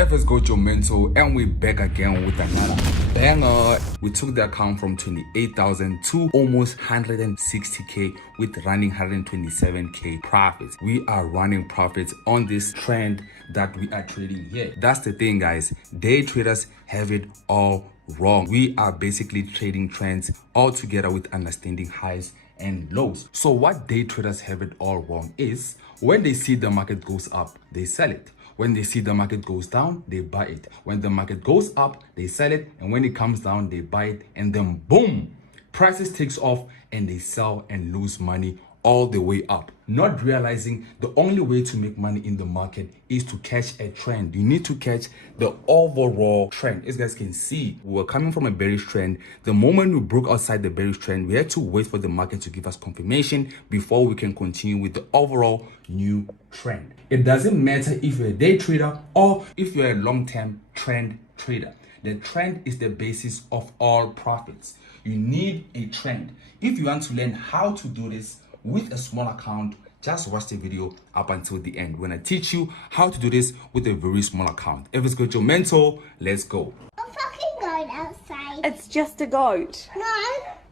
FxGoats your mentor, and we're back again with another banger. We took the account from 28,000 to almost 160k with running 127k profits. We are running profits on this trend that we are trading here. That's the thing, guys. Day traders have it all wrong. We are basically trading trends all together with understanding highs and lows. So what day traders have it all wrong is when they see the market goes up, they sell it. When they see the market goes down, they buy it. When the market goes up, they sell it. And when it comes down, they buy it. And then boom, prices takes off and they sell and lose money all the way up. Not realizing the only way to make money in the market is to catch a trend. You need to catch the overall trend. As you guys can see, we were coming from a bearish trend. The moment we broke outside the bearish trend, we had to wait for the market to give us confirmation before we can continue with the overall new trend. It doesn't matter if you're a day trader or if you're a long-term trend trader. The trend is the basis of all profits. You need a trend. If you want to learn how to do this with a small account, just watch the video up until the end when I teach you how to do this with a very small account. FxGoats your mentor, let's go. A fucking goat outside. It's just a goat. No,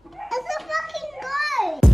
it's a fucking goat.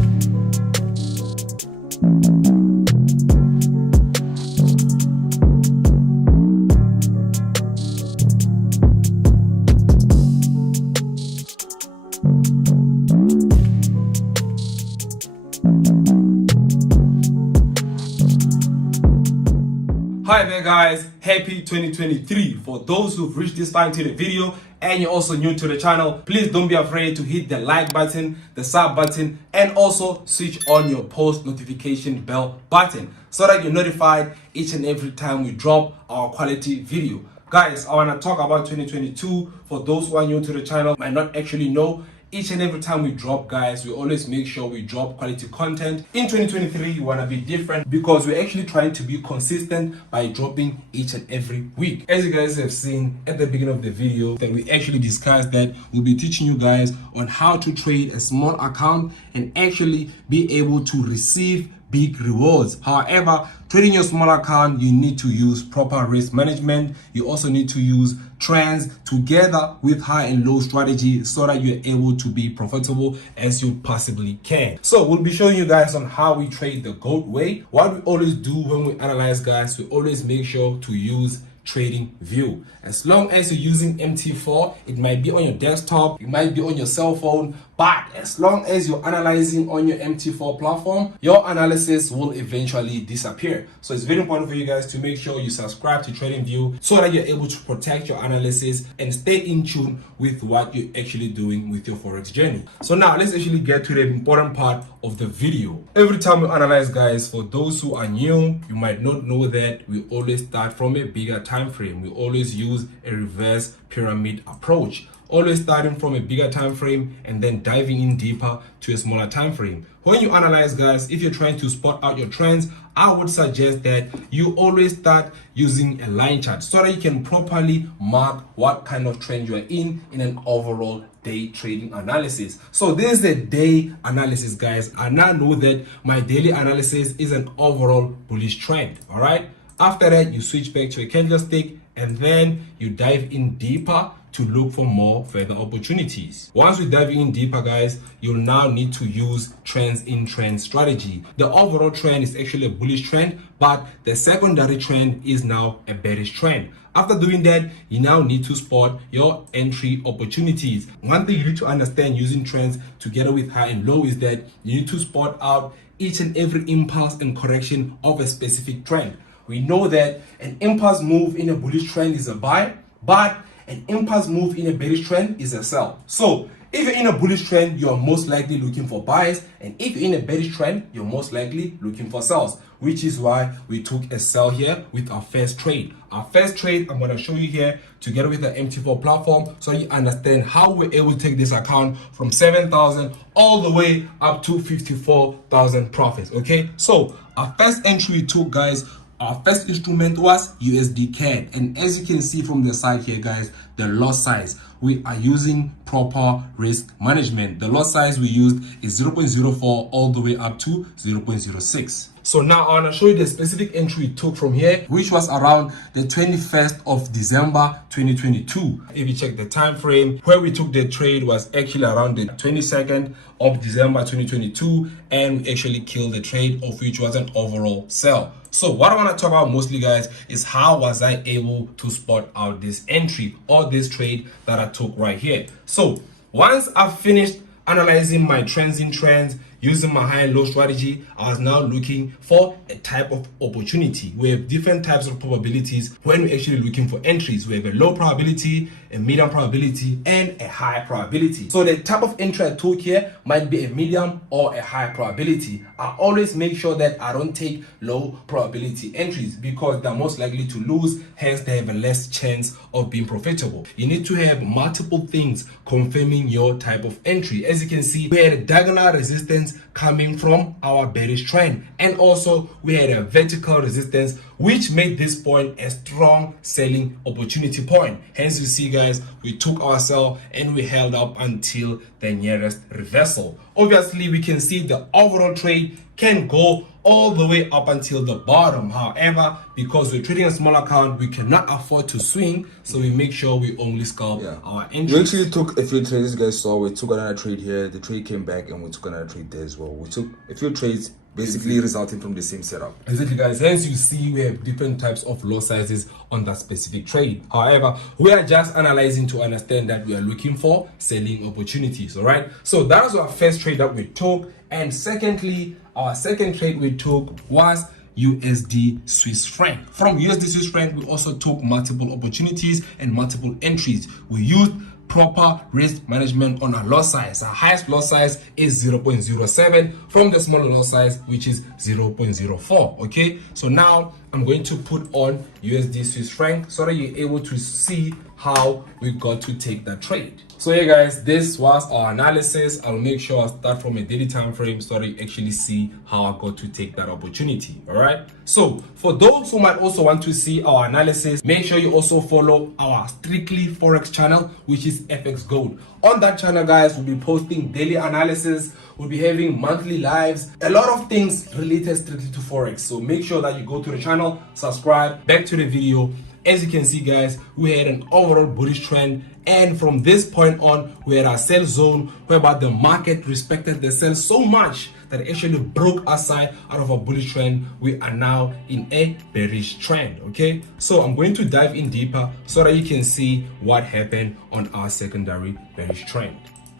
Hi there guys, happy 2023. For those who've reached this far into the video and you're also new to the channel, please don't be afraid to hit the like button, the sub button, and also switch on your post notification bell button so that you're notified each and every time we drop our quality video. Guys, I want to talk about 2022. For those who are new to the channel, might not actually know, each and every time we drop, guys, we always make sure we drop quality content. In 2023, we want to be different because we're actually trying to be consistent by dropping each and every week. As you guys have seen at the beginning of the video, that we actually discussed that we'll be teaching you guys on how to trade a small account and actually be able to receive big rewards. However, trading your small account, you need to use proper risk management. You also need to use trends together with high and low strategy so that you're able to be profitable as you possibly can. So we'll be showing you guys on how we trade the GOAT way. What we always do when we analyze, guys, we always make sure to use trading view. As long as you're using MT4, it might be on your desktop, it might be on your cell phone, but as long as you're analyzing on your MT4 platform, your analysis will eventually disappear. So it's very important for you guys to make sure you subscribe to TradingView so that you're able to protect your analysis and stay in tune with what you're actually doing with your Forex journey. So now let's actually get to the important part of the video. Every time we analyze, guys, for those who are new, you might not know that we always start from a bigger time frame. We always use a reverse pyramid approach, always starting from a bigger time frame and then diving in deeper to a smaller time frame. When you analyze, guys, if you're trying to spot out your trends, I would suggest that you always start using a line chart so that you can properly mark what kind of trend you are in an overall day trading analysis. So this is a day analysis, guys. I now know that my daily analysis is an overall bullish trend. All right, after that, you switch back to a candlestick and then you dive in deeper to look for more further opportunities. Once we dive in deeper, guys, you'll now need to use trends in trend strategy. The overall trend is actually a bullish trend, but the secondary trend is now a bearish trend. After doing that, you now need to spot your entry opportunities. One thing you need to understand using trends together with high and low is that you need to spot out each and every impulse and correction of a specific trend. We know that an impulse move in a bullish trend is a buy, but an impulse move in a bearish trend is a sell. So if you're in a bullish trend, you're most likely looking for buys, and if you're in a bearish trend, you're most likely looking for sells, which is why we took a sell here with our first trade. Our first trade, I'm going to show you here together with the MT4 platform so you understand how we're able to take this account from 7,000 all the way up to 54,000 profits. Okay, so our first entry we took, guys, our first instrument was USD CAD, and as you can see from the side here, guys, the lot size, we are using proper risk management. The lot size we used is 0.04 all the way up to 0.06. So now I want to show you the specific entry we took from here, which was around the 21st of December 2022. If you check the time frame where we took the trade was actually around the 22nd of December 2022, and we actually killed the trade, of which was an overall sell. So what I want to talk about mostly, guys, is how was I able to spot out this entry or this trade that I took right here. So once I've finished analyzing my transient trends using my high and low strategy, I was now looking for a type of opportunity. We have different types of probabilities when we're actually looking for entries. We have a low probability, a medium probability, and a high probability. So the type of entry I took here might be a medium or a high probability. I always make sure that I don't take low probability entries because they're most likely to lose, hence they have a less chance of being profitable. You need to have multiple things confirming your type of entry. As you can see, we had a diagonal resistance coming from our bearish trend, and also we had a vertical resistance which made this point a strong selling opportunity point. Hence you see, guys, we took our sell and we held up until the nearest reversal. Obviously we can see the overall trade can go all the way up until the bottom. However, because we're trading a small account, we cannot afford to swing, so we make sure we only scalp our entries. We actually took a few trades. You guys saw we took another trade here, the trade came back, and we took another trade there as well. We took a few trades basically resulting from the same setup. Exactly, guys. Hence you see we have different types of lot sizes on that specific trade. However, we are just analyzing to understand that we are looking for selling opportunities. All right, so that was our first trade that we took, and secondly, our second trade we took was USD Swiss franc. From USD Swiss franc, we also took multiple opportunities and multiple entries. We used proper risk management on our lot size. Our highest lot size is 0.07 from the smaller lot size, which is 0.04. Okay, so now I'm going to put on USD Swiss franc so that you're able to see how we got to take that trade. So yeah, guys, this was our analysis. I'll make sure I start from a daily time frame so that you actually see how I got to take that opportunity. All right, so for those who might also want to see our analysis, make sure you also follow our Strictly Forex channel, which is FxGoats. On that channel, guys, we'll be posting daily analysis, we'll be having monthly lives, a lot of things related strictly to Forex. So make sure that you go to the channel, subscribe. Back to the video. As you can see, guys, we had an overall bullish trend, and from this point on we had our sell zone whereby the market respected the sell so much that it actually broke our side out of a bullish trend. We are now in a bearish trend. Okay, so I'm going to dive in deeper so that you can see what happened on our secondary bearish trend.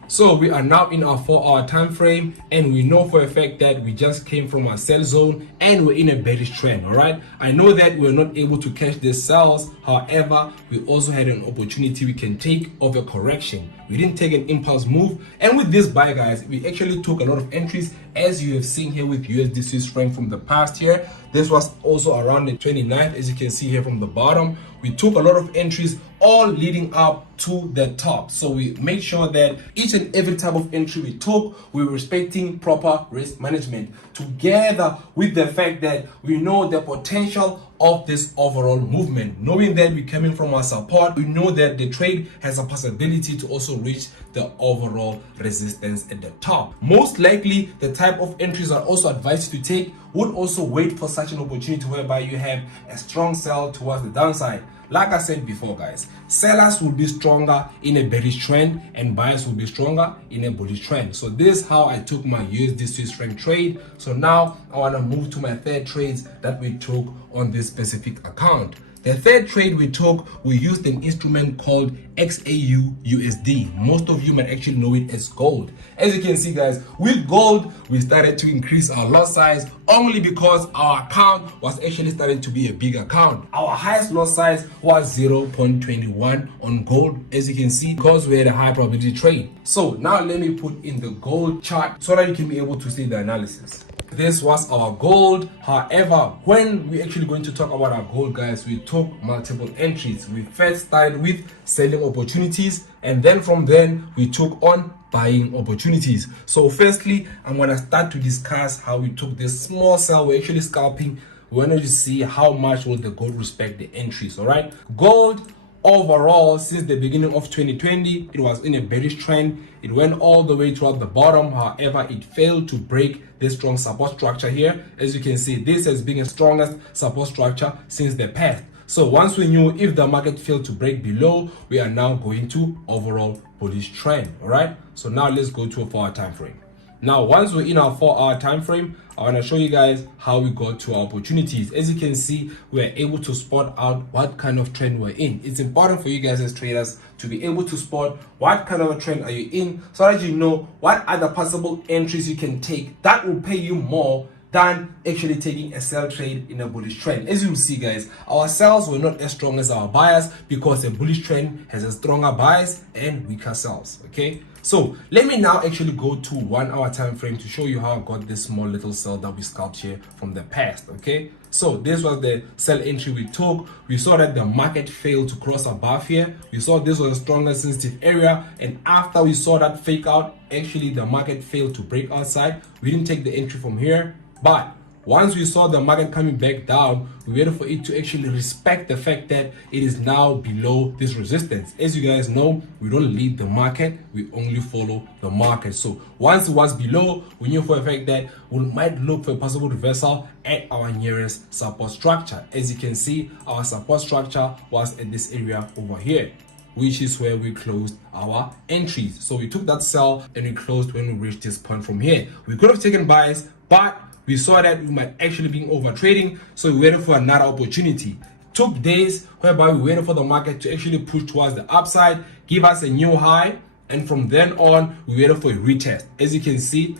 So we are now in our 4-hour time frame, and we know for a fact that we just came from our sell zone and we're in a bearish trend. All right, I know that we're not able to catch the sells. However, we also had an opportunity we can take of a correction. We didn't take an impulse move, and with this buy, guys, we actually took a lot of entries, as you have seen here with USD Swiss franc from the past year. This was also around the 29th, as you can see here from the bottom. We took a lot of entries, all leading up to the top. So we made sure that each and every type of entry we took, we were respecting proper risk management, together with the fact that we know the potential of this overall movement. Knowing that we're coming from our support, we know that the trade has a possibility to also reach the overall resistance at the top. Most likely, the type of entries I also advise you to take would also wait for such an opportunity whereby you have a strong sell towards the downside. Like I said before, guys, sellers will be stronger in a bearish trend and buyers will be stronger in a bullish trend. So this is how I took my USD Swiss franc trade. So now I want to move to my third trades that we took on this specific account. The third trade we took, we used an instrument called XAU USD. Most of you might actually know it as gold. As you can see, guys, with gold, we started to increase our lot size only because our account was actually starting to be a big account. Our highest lot size was 0.21 on gold, as you can see, because we had a high probability trade. So now let me put in the gold chart so that you can be able to see the analysis. This was our gold. However, when we're actually going to talk about our gold, guys, we took multiple entries. We first started with selling opportunities, and then from then we took on buying opportunities. So firstly, I'm going to start to discuss how we took this small sell. We're actually scalping. We wanted to see how much will the gold respect the entries. All right, gold overall, since the beginning of 2020, it was in a bearish trend. It went all the way toward the bottom. However, it failed to break this strong support structure here. As you can see, this has been the strongest support structure since the past. So once we knew if the market failed to break below, we are now going to overall bullish trend. All right, so now let's go to a 4-hour time frame. Now, once we're in our 4-hour time frame, I want to show you guys how we got to our opportunities. As you can see, we're able to spot out what kind of trend we're in. It's important for you guys as traders to be able to spot what kind of a trend are you in, so that you know what other possible entries you can take that will pay you more than actually taking a sell trade in a bullish trend. As you will see, guys, our sells were not as strong as our buyers because a bullish trend has a stronger buys and weaker sells. Okay, so let me now actually go to 1-hour time frame to show you how I got this small little sell that we scalped here from the past. Okay, so this was the sell entry we took. We saw that the market failed to cross above here. We saw this was a stronger sensitive area, and after we saw that fake out, actually the market failed to break outside. We didn't take the entry from here, but once we saw the market coming back down, we waited for it to actually respect the fact that it is now below this resistance. As you guys know, we don't lead the market, we only follow the market. So once it was below, we knew for a fact that we might look for a possible reversal at our nearest support structure. As you can see, our support structure was at this area over here, which is where we closed our entries. So we took that sell and we closed when we reached this point from here. We could have taken buys, but we saw that we might actually be over trading, so we waited for another opportunity. Took days whereby we waited for the market to actually push towards the upside, give us a new high, and from then on we waited for a retest. As you can see,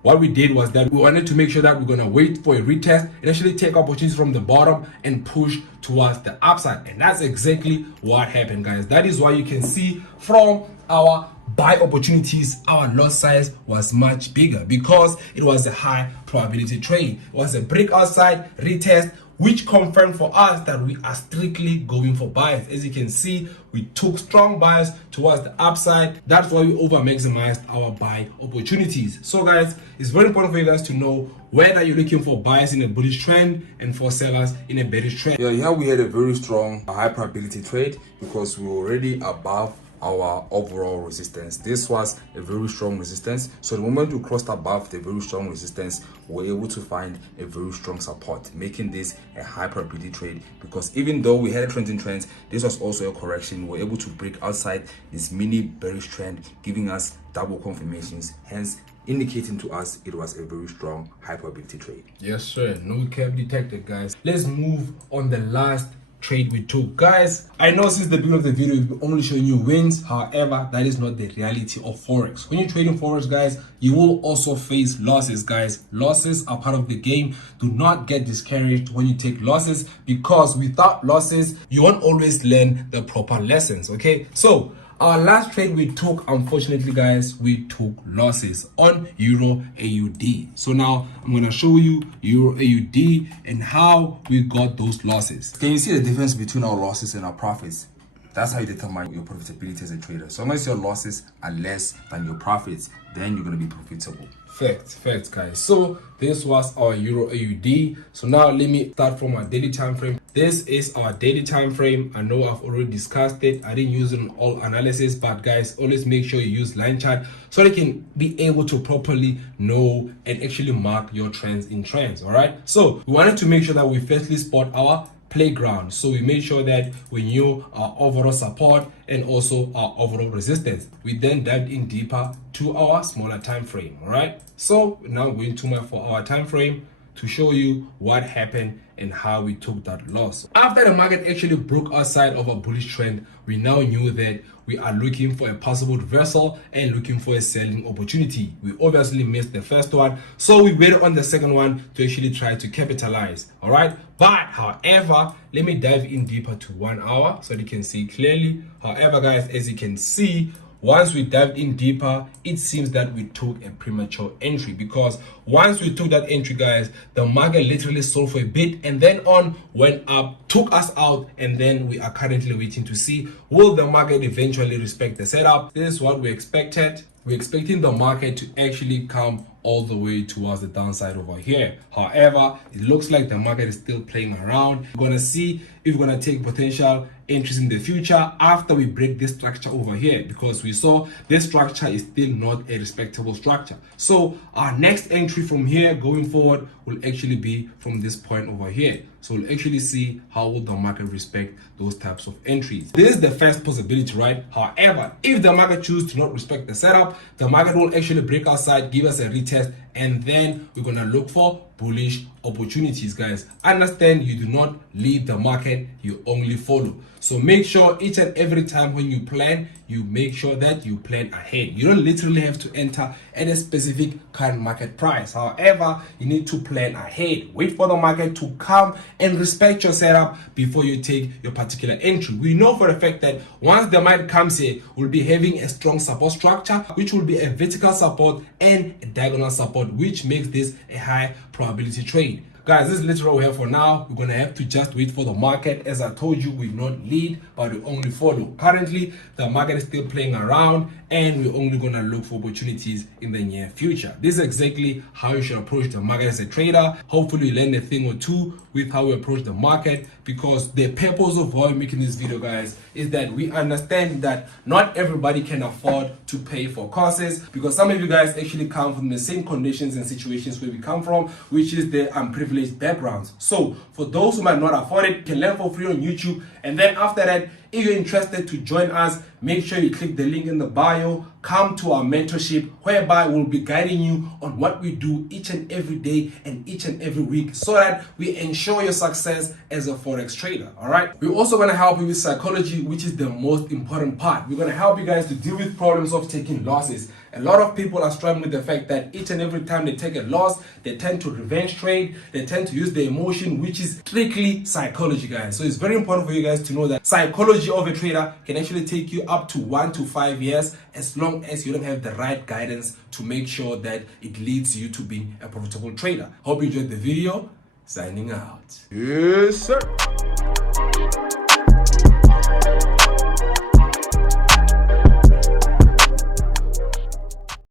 what we did was that we wanted to make sure that we're going to wait for a retest and actually take opportunities from the bottom and push towards the upside. And that's exactly what happened, guys. That is why you can see from our buy opportunities, our lot size was much bigger because it was a high probability trade. It was a break outside, retest, which confirmed for us that we are strictly going for buys. As you can see, we took strong buys towards the upside. That's why we over maximized our buy opportunities. So guys, it's very important for you guys to know whether you're looking for buyers in a bullish trend and for sellers in a bearish trend. Yeah, here we had a very strong high probability trade because we were already above our overall resistance. This was a very strong resistance, so the moment we crossed above the very strong resistance, we were able to find a very strong support, making this a high probability trade. Because even though we had a trend in trends, this was also a correction. We were able to break outside this mini bearish trend, giving us double confirmations, hence indicating to us it was a very strong high probability trade. Yes sir, no cap detected, guys. Let's move on the last trade we took. Guys, I know since the beginning of the video we've only showing you wins. However, that is not the reality of Forex. When you're trading Forex, guys, you will also face losses, guys. Losses are part of the game. Do not get discouraged when you take losses, because without losses you won't always learn the proper lessons. Okay, so our last trade we took, unfortunately, guys, we took losses on Euro AUD. So now I'm going to show you Euro AUD and how we got those losses. Can you see the difference between our losses and our profits? That's how you determine your profitability as a trader. So unless your losses are less than your profits, then you're going to be profitable. Facts, guys. So this was our Euro AUD. So now let me start from our daily time frame. This is our daily time frame. I know I've already discussed it. I didn't use it in all analysis, but guys, always make sure you use line chart so you can be able to properly know and actually mark your trends in trends. All right, so we wanted to make sure that we firstly spot our playground. So we made sure that we knew our overall support and also our overall resistance. We then dived in deeper to our smaller time frame. All right, so now going to my 4-hour time frame to show you what happened and how we took that loss. After the market actually broke outside of a bullish trend, we now knew that we are looking for a possible reversal and looking for a selling opportunity. We obviously missed the first one, so we waited on the second one to actually try to capitalize. All right, but however, let me dive in deeper to 1 hour so you can see clearly. However, guys, as you can see, once we dived in deeper, it seems that we took a premature entry, because once we took that entry, guys, the market literally sold for a bit and then on went up, took us out, and then we are currently waiting to see will the market eventually respect the setup. This is what we expected. we're expecting the market to actually come all the way towards the downside over here. However, it looks like the market is still playing around. We're gonna see if we're gonna take potential entries in the future after we break this structure over here, because we saw this structure is still not a respectable structure. So our next entry from here going forward will actually be from this point over here. So we'll actually see how will the market respect those types of entries. This is the first possibility, right? However, if the market chooses to not respect the setup, the market will actually break outside, give us a retest, and then we're gonna look for bullish opportunities. Guys, understand you do not lead the market, you only follow. So make sure each and every time when you plan, you make sure that you plan ahead. You don't literally have to enter at a specific current market price. However, you need to plan ahead. Wait for the market to come and respect your setup before you take your particular entry. We know for a fact that once the market comes here, we'll be having a strong support structure, which will be a vertical support and a diagonal support, which makes this a high probability trade. Guys, this is literally what we have for now. We're gonna have to just wait for the market. As I told you, we not lead, but we only follow. Currently, the market is still playing around, and we're only gonna look for opportunities in the near future. This is exactly how you should approach the market as a trader. Hopefully, you learn a thing or two with how we approach the market, because the purpose of why we're making this video, guys, is that we understand that not everybody can afford to pay for courses, because some of you guys actually come from the same conditions and situations where we come from, which is the unprivileged backgrounds. So for those who might not afford it, you can learn for free on YouTube. And then after that, if you're interested to join us, make sure you click the link in the bio, come to our mentorship, whereby we'll be guiding you on what we do each and every day and each and every week, so that we ensure your success as a Forex trader. All right. We're also going to help you with psychology, which is the most important part. We're going to help you guys to deal with problems of taking losses. A lot of people are struggling with the fact that each and every time they take a loss, they tend to revenge trade, they tend to use the emotion, which is strictly psychology, guys. So it's very important for you guys to know that psychology of a trader can actually take you up to 1 to 5 years, as long as you don't have the right guidance to make sure that it leads you to being a profitable trader. Hope you enjoyed the video. Signing out. Yes, sir.